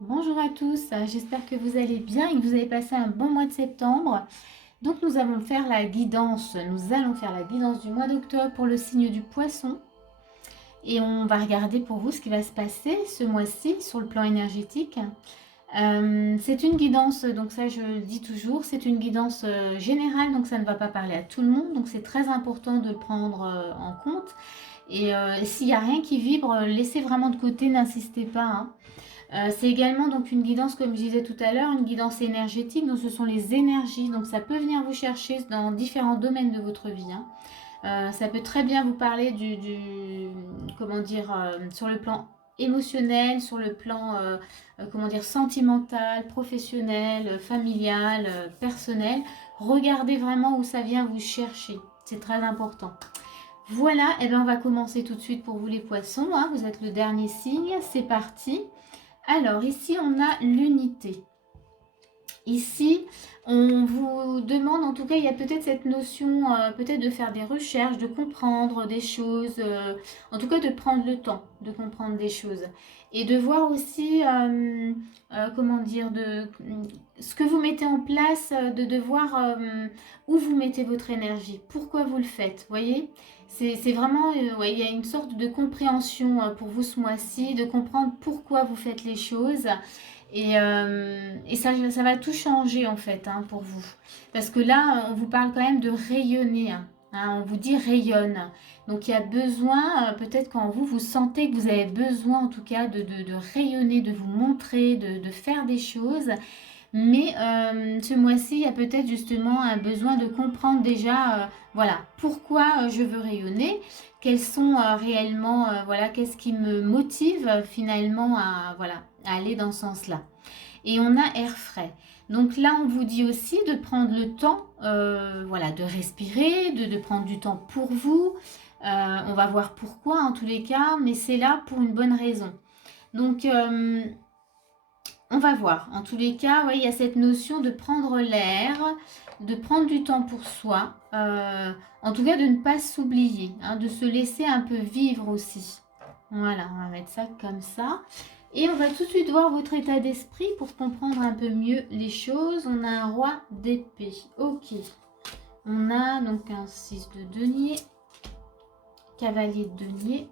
Bonjour à tous, j'espère que vous allez bien et que vous avez passé un bon mois de septembre. Donc nous allons faire la guidance du mois d'octobre pour le signe du poisson. Et on va regarder pour vous ce qui va se passer ce mois-ci sur le plan énergétique. C'est une guidance, donc ça je le dis toujours, c'est une guidance générale, donc ça ne va pas parler à tout le monde. Donc c'est très important de le prendre en compte. Et s'il n'y a rien qui vibre, laissez vraiment de côté, n'insistez pas, hein. C'est également donc une guidance, comme je disais tout à l'heure, une guidance énergétique. Donc ce sont les énergies. Donc ça peut venir vous chercher dans différents domaines de votre vie, hein. Ça peut très bien vous parler comment dire, sur le plan émotionnel, sur le plan comment dire, sentimental, professionnel, familial, personnel. Regardez vraiment où ça vient vous chercher. C'est très important. Voilà, et bien on va commencer tout de suite pour vous les poissons, hein. Vous êtes le dernier signe, c'est parti. Alors ici, on a l'unité. Ici, on vous demande, en tout cas, il y a peut-être cette notion, peut-être de faire des recherches, de comprendre des choses, en tout cas de prendre le temps de comprendre des choses. Et de voir aussi, comment dire, ce que vous mettez en place, de voir où vous mettez votre énergie, pourquoi vous le faites, voyez. C'est vraiment, ouais, il y a une sorte de compréhension pour vous ce mois-ci, de comprendre pourquoi vous faites les choses. Et ça va tout changer en fait, hein, pour vous. Parce que là, on vous parle quand même de rayonner, hein. On vous dit rayonne. Donc il y a besoin, peut-être quand vous sentez que vous avez besoin en tout cas de rayonner, de vous montrer, de faire des choses. Mais ce mois-ci, il y a peut-être justement un besoin de comprendre déjà, voilà, pourquoi je veux rayonner, quels sont réellement, voilà, qu'est-ce qui me motive finalement à, voilà, à aller dans ce sens-là. Et on a air frais. Donc là, on vous dit aussi de prendre le temps, voilà, de respirer, de prendre du temps pour vous. On va voir pourquoi en tous les cas, mais c'est là pour une bonne raison. Donc, on va voir. En tous les cas, ouais, il y a cette notion de prendre l'air, de prendre du temps pour soi, en tout cas de ne pas s'oublier, hein, de se laisser un peu vivre aussi. Voilà, on va mettre ça comme ça. Et on va tout de suite voir votre état d'esprit pour comprendre un peu mieux les choses. On a un roi d'épée. Ok. On a donc un 6 de denier, cavalier de denier.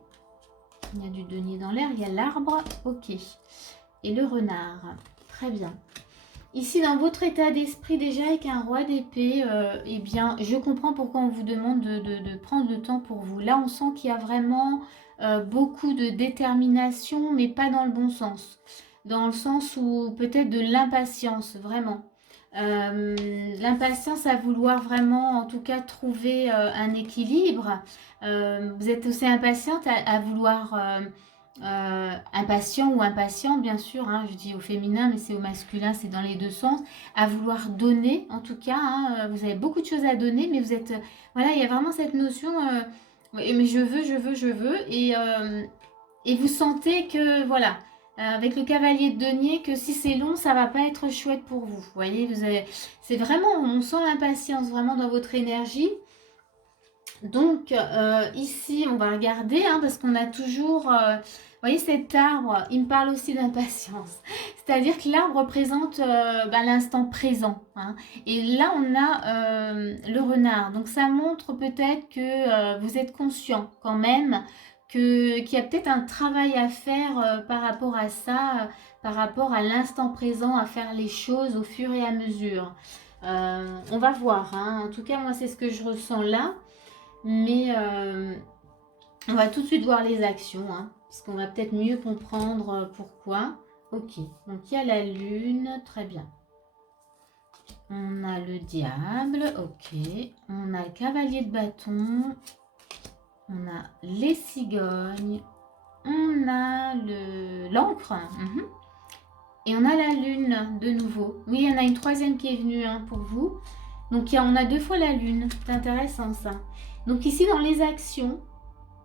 Il y a du denier dans l'air, il y a l'arbre. Ok. Et le renard. Très bien. Ici, dans votre état d'esprit, déjà avec un roi d'épée, eh bien, je comprends pourquoi on vous demande de prendre le temps pour vous. Là, on sent qu'il y a vraiment beaucoup de détermination, mais pas dans le bon sens. Dans le sens où peut-être de l'impatience, vraiment. L'impatience à vouloir vraiment, en tout cas, trouver un équilibre. Vous êtes aussi impatiente à vouloir impatient ou impatiente, bien sûr, hein, je dis au féminin, mais c'est au masculin, c'est dans les deux sens, à vouloir donner, en tout cas, hein, vous avez beaucoup de choses à donner, mais vous êtes, voilà, il y a vraiment cette notion, ouais, mais je veux, et vous sentez que, voilà, avec le cavalier de denier, que si c'est long, ça va pas être chouette pour vous, vous voyez, c'est vraiment, on sent l'impatience vraiment dans votre énergie. Donc ici, on va regarder, hein, parce qu'on a toujours, vous voyez cet arbre, il me parle aussi d'impatience. C'est-à-dire que l'arbre représente l'instant présent, hein. Et là, on a le renard. Donc ça montre peut-être que vous êtes conscient quand même qu'il y a peut-être un travail à faire par rapport à ça, par rapport à l'instant présent, à faire les choses au fur et à mesure. On va voir, hein. En tout cas, moi, c'est ce que je ressens là. Mais on va tout de suite voir les actions, hein, parce qu'on va peut-être mieux comprendre pourquoi. Ok, donc il y a la lune, très bien. On a le diable, ok. On a le cavalier de bâton. On a les cigognes. On a l'encre. Et on a la lune de nouveau. Oui, il y en a une troisième qui est venue, hein, pour vous. Donc on a deux fois la lune. C'est intéressant ça. Donc ici dans les actions,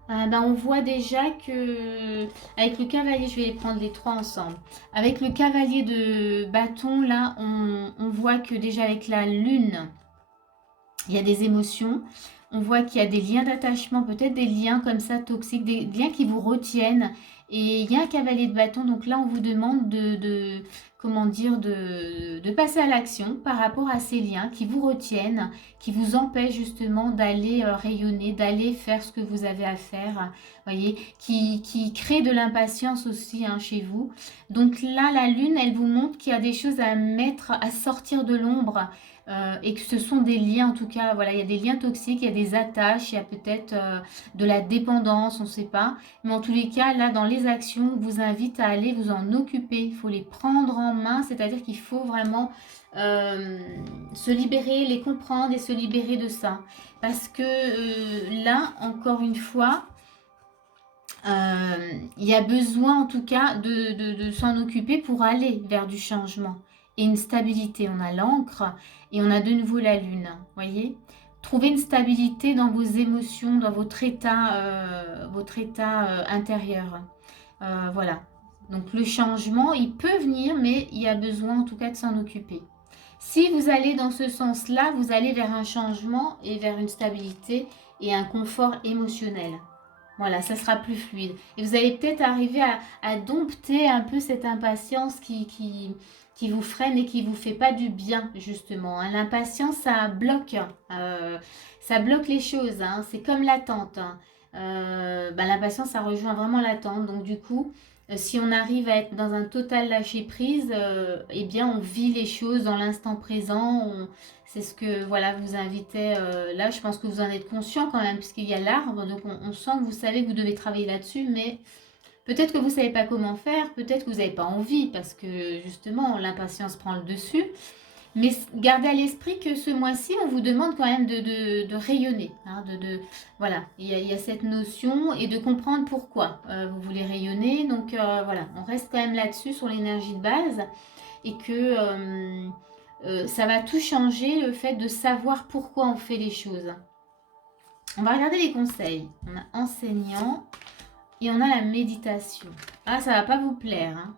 on voit déjà que avec le cavalier, je vais les prendre les trois ensemble. Avec le cavalier de bâton, là, on voit que déjà avec la lune, il y a des émotions. On voit qu'il y a des liens d'attachement, peut-être des liens comme ça toxiques, des liens qui vous retiennent Et il y a un cavalier de bâton, donc là on vous demande comment dire, de passer à l'action par rapport à ces liens qui vous retiennent, qui vous empêchent justement d'aller rayonner, d'aller faire ce que vous avez à faire, voyez, qui crée de l'impatience aussi hein, chez vous. Donc là, la lune, elle vous montre qu'il y a des choses à mettre, à sortir de l'ombre, et que ce sont des liens, en tout cas, voilà, il y a des liens toxiques, il y a des attaches, il y a peut-être de la dépendance, on ne sait pas. Mais en tous les cas, là, dans les actions, on vous invite à aller vous en occuper. Il faut les prendre en main, c'est-à-dire qu'il faut vraiment se libérer, les comprendre et se libérer de ça. Parce que là, encore une fois, il y a besoin en tout cas de s'en occuper pour aller vers du changement et une stabilité. On a l'encre et on a de nouveau la lune, voyez. Trouvez une stabilité dans vos émotions, dans votre état intérieur. Voilà. Donc le changement, il peut venir, mais il y a besoin en tout cas de s'en occuper. Si vous allez dans ce sens-là, vous allez vers un changement et vers une stabilité et un confort émotionnel. Voilà, ça sera plus fluide. Et vous allez peut-être arriver à dompter un peu cette impatience qui vous freine et qui ne vous fait pas du bien, justement. Hein. L'impatience, ça bloque les choses. Hein. C'est comme l'attente. Hein. L'impatience, ça rejoint vraiment l'attente. Donc, du coup, si on arrive à être dans un total lâcher-prise, eh bien, on vit les choses dans l'instant présent. C'est ce que voilà vous invitait là. Je pense que vous en êtes conscient quand même, puisqu'il y a l'arbre. Donc, on sent que vous savez que vous devez travailler là-dessus, mais peut-être que vous ne savez pas comment faire. Peut-être que vous n'avez pas envie, parce que justement, l'impatience prend le dessus. Mais gardez à l'esprit que ce mois-ci, on vous demande quand même de rayonner. Hein, voilà, il y a cette notion et de comprendre pourquoi vous voulez rayonner. Donc voilà, on reste quand même là-dessus sur l'énergie de base et que ça va tout changer, le fait de savoir pourquoi on fait les choses. On va regarder les conseils. On a enseignant et on a la méditation. Ah, ça va pas vous plaire, hein.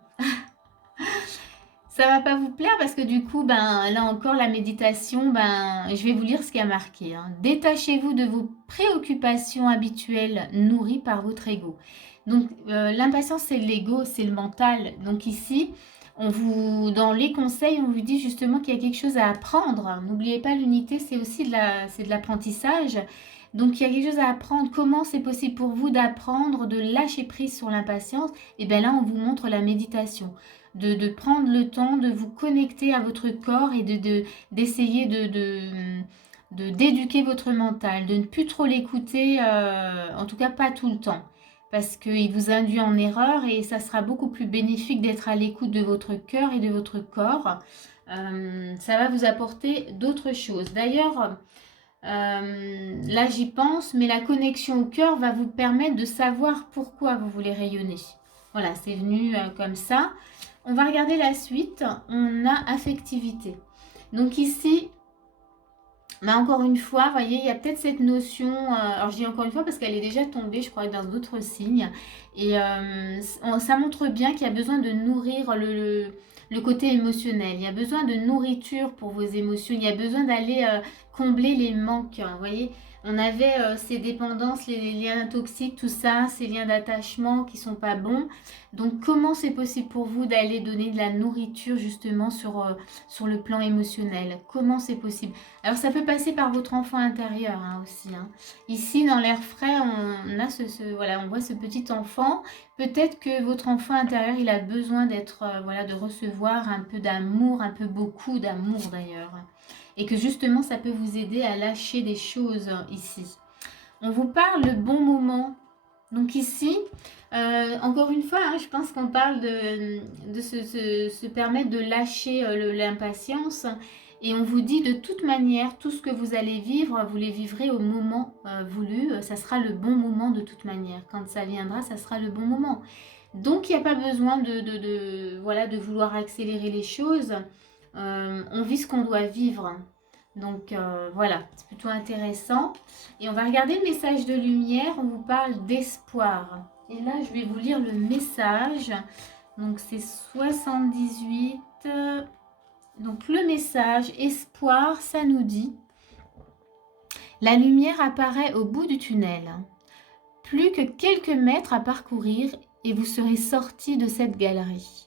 Ça va pas vous plaire parce que du coup, là encore, la méditation, je vais vous lire ce qui a marqué. Hein. Détachez-vous de vos préoccupations habituelles nourries par votre ego. Donc, l'impatience, c'est l'ego, c'est le mental. Donc ici, dans les conseils, on vous dit justement qu'il y a quelque chose à apprendre. N'oubliez pas, l'unité, c'est aussi de l'apprentissage. Donc, il y a quelque chose à apprendre. Comment c'est possible pour vous d'apprendre, de lâcher prise sur l'impatience? Et bien là, on vous montre la méditation. De prendre le temps de vous connecter à votre corps et d'essayer d'éduquer votre mental, de ne plus trop l'écouter, en tout cas pas tout le temps, parce qu'il vous induit en erreur et ça sera beaucoup plus bénéfique d'être à l'écoute de votre cœur et de votre corps. Ça va vous apporter d'autres choses. D'ailleurs, là j'y pense, mais la connexion au cœur va vous permettre de savoir pourquoi vous voulez rayonner. Voilà, c'est venu comme ça. On va regarder la suite. On a affectivité. Donc ici, encore une fois, vous voyez, il y a peut-être cette notion, alors je dis encore une fois parce qu'elle est déjà tombée, je crois, dans d'autres signes. Et ça montre bien qu'il y a besoin de nourrir le côté émotionnel. Il y a besoin de nourriture pour vos émotions. Il y a besoin d'aller combler les manques. Vous voyez, on avait ces dépendances, les liens toxiques, tout ça, ces liens d'attachement qui sont pas bons. Donc, comment c'est possible pour vous d'aller donner de la nourriture justement sur le plan émotionnel? Comment c'est possible? Alors, ça peut passer par votre enfant intérieur hein, aussi. Hein. Ici, dans l'air frais, on a voilà, on voit ce petit enfant. Peut-être que votre enfant intérieur, il a besoin d'être, voilà, de recevoir un peu d'amour, un peu beaucoup d'amour d'ailleurs. Et que justement, ça peut vous aider à lâcher des choses ici. On vous parle le bon moment. Donc ici, encore une fois, hein, je pense qu'on parle de se permettre de lâcher l'impatience. Et on vous dit de toute manière, tout ce que vous allez vivre, vous les vivrez au moment voulu. Ça sera le bon moment de toute manière. Quand ça viendra, ça sera le bon moment. Donc, il n'y a pas besoin voilà, de vouloir accélérer les choses. On vit ce qu'on doit vivre. Donc voilà, c'est plutôt intéressant. Et on va regarder le message de lumière. On vous parle d'espoir. Et là, je vais vous lire le message. Donc c'est 78. Donc le message espoir, ça nous dit: la lumière apparaît au bout du tunnel. Plus que quelques mètres à parcourir et vous serez sorti de cette galerie.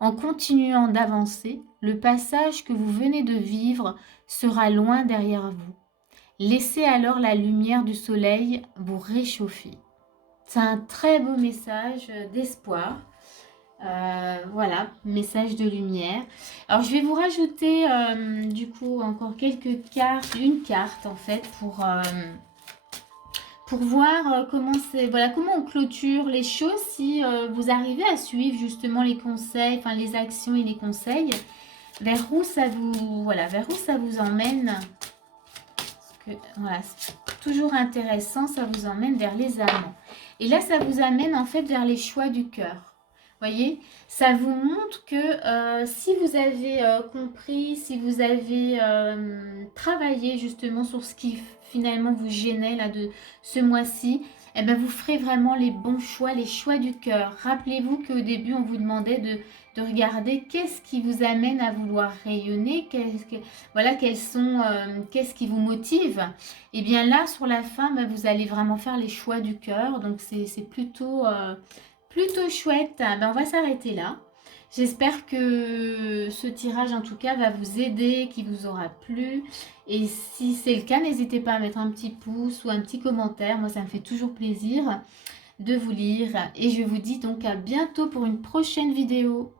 En continuant d'avancer, le passage que vous venez de vivre sera loin derrière vous. Laissez alors la lumière du soleil vous réchauffer. C'est un très beau message d'espoir. Voilà, message de lumière. Alors je vais vous rajouter du coup encore quelques cartes, une carte en fait pour voir comment voilà, comment on clôture les choses si vous arrivez à suivre justement les conseils, enfin les actions et les conseils, vers où ça vous, voilà, vers où ça vous emmène. Parce que, voilà, c'est toujours intéressant, ça vous emmène vers les amants. Et là, ça vous amène en fait vers les choix du cœur. Voyez, ça vous montre que si vous avez compris, si vous avez travaillé justement sur ce qui finalement vous gênait là de ce mois-ci, eh ben vous ferez vraiment les bons choix, les choix du cœur. Rappelez-vous qu'au début, on vous demandait de regarder qu'est-ce qui vous amène à vouloir rayonner, voilà, qu'est-ce qui vous motive. Et bien là, sur la fin, ben, vous allez vraiment faire les choix du cœur. Donc c'est plutôt chouette. Ben, on va s'arrêter là. J'espère que ce tirage en tout cas va vous aider, qu'il vous aura plu. Et si c'est le cas, n'hésitez pas à mettre un petit pouce ou un petit commentaire. Moi, ça me fait toujours plaisir de vous lire. Et je vous dis donc à bientôt pour une prochaine vidéo.